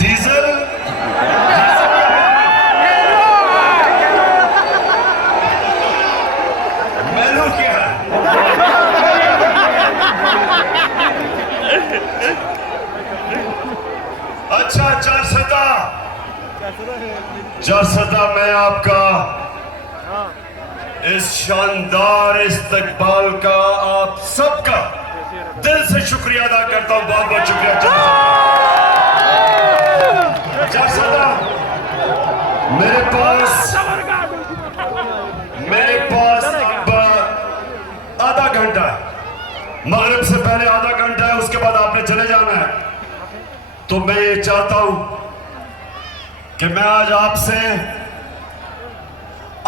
Diesel मेनू क्या अच्छा चारसदा मैं आपका इस शानदार इस्तकबाल का आप सबका दिल से शुक्रिया अदा करता हूं। बहुत बहुत शुक्रिया चारसदा। मेरे पास अब आधा घंटा है, मगरिब से पहले आधा घंटा है, उसके बाद आपने चले जाना है। तो मैं ये चाहता हूं कि मैं आज आपसे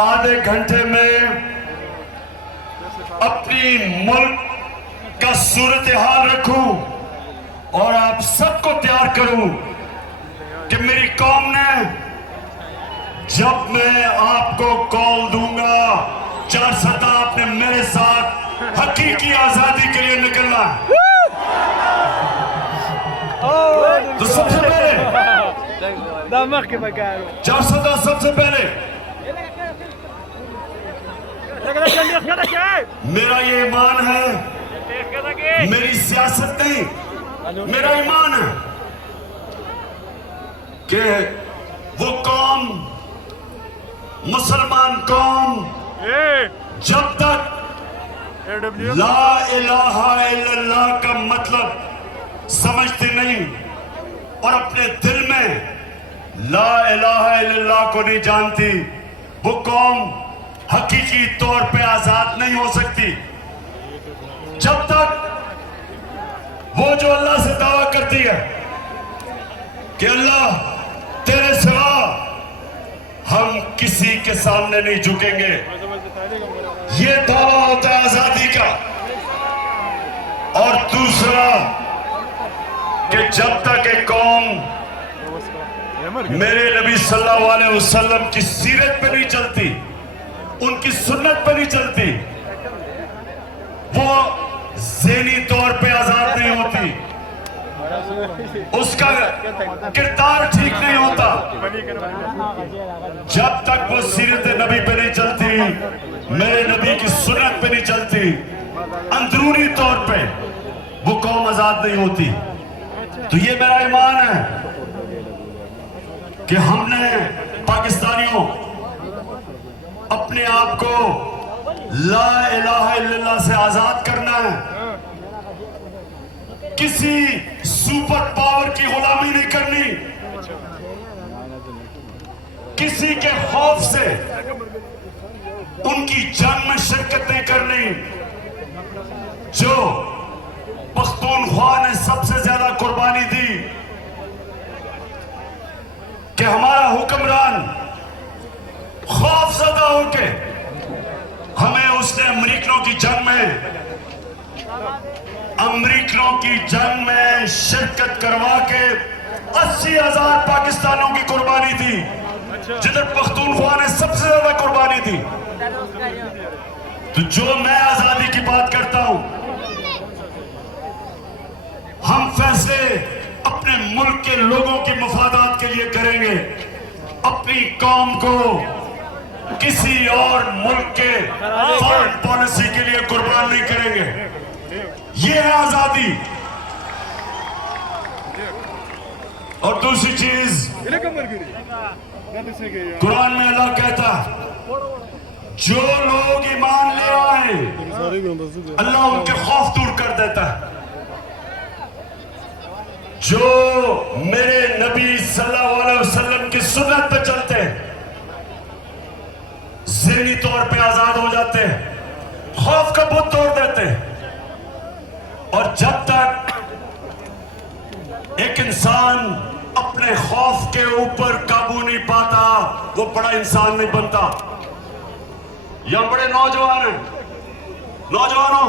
आधे घंटे में अपनी मुल्क का सूरत हाल रखूं और आप सबको तैयार करूं कि मेरी कौम ने जब मैं आपको कॉल दूंगा चारसदा आपने मेरे साथ हकीकी आजादी के लिए निकलना है। तो सबसे पहले चारसदा सबसे पहले मेरा ये ईमान है, मेरी सियासत नहीं, मेरा ईमान है कि वो कौम, मुसलमान कौम जब तक ला इलाहा इल्लल्लाह का मतलब समझती नहीं और अपने दिल में ला इलाहा इल्लल्लाह को नहीं जानती, वो कौम हकीकी तौर पे आजाद नहीं हो सकती। जब तक वो जो अल्लाह से दावा करती है कि अल्लाह तेरे सिवा हम किसी के सामने नहीं झुकेंगे, ये दावा होता है आजादी का। और दूसरा कि जब तक एक कौम मेरे नबी सल्लल्लाहु अलैहि वसल्लम की सीरत पे नहीं चलती, उनकी सुन्नत पे नहीं चलती, वो ज़हनी तौर पे आजाद नहीं होती, उसका किरदार ठीक नहीं होता। जब तक वो सीरत नबी पे नहीं चलती, मेरे नबी की सुन्नत पे नहीं चलती, अंदरूनी तौर पे वो कौम आजाद नहीं होती। तो ये मेरा ईमान है कि हमने पाकिस्तानियों अपने आप को ला इलाहा इल्लल्लाह से आजाद करना है, किसी सुपर पावर की गुलामी नहीं करनी, किसी के खौफ से उनकी जान में शिरकत नहीं करनी। जो पख्तूनख्वा ने सबसे ज्यादा कुर्बानी दी कि हमारा हुक्मरान खौफजदा होके हमें उसने अमरीकियों की जंग में शिरकत करवा के 80,000 पाकिस्तानियों की कुर्बानी दी, जिधर पख्तूनख्वा ने सबसे ज्यादा कुर्बानी दी। तो जो मैं आजादी की बात करता हूं, हम फैसले अपने मुल्क के लोगों के मफादात के लिए करेंगे, अपनी कौम को किसी और मुल्क के फॉरेन पॉलिसी के लिए कुर्बान नहीं करेंगे। ये है आजादी। और दूसरी चीज, कुरान में अल्लाह कहता है जो लोग ईमान ले आए अल्लाह उनके खौफ दूर कर देता है। जो मेरे नबी सल्लल्लाहु अलैहि वसल्लम की सुन्नत पे चलते हैं, ज़हनी तौर पे आजाद हो जाते हैं, खौफ का बुत तोड़ देते हैं। और जब तक एक इंसान अपने खौफ के ऊपर काबू नहीं पाता, वो बड़ा इंसान नहीं बनता। यहाँ बड़े नौजवान हैं, नौजवानों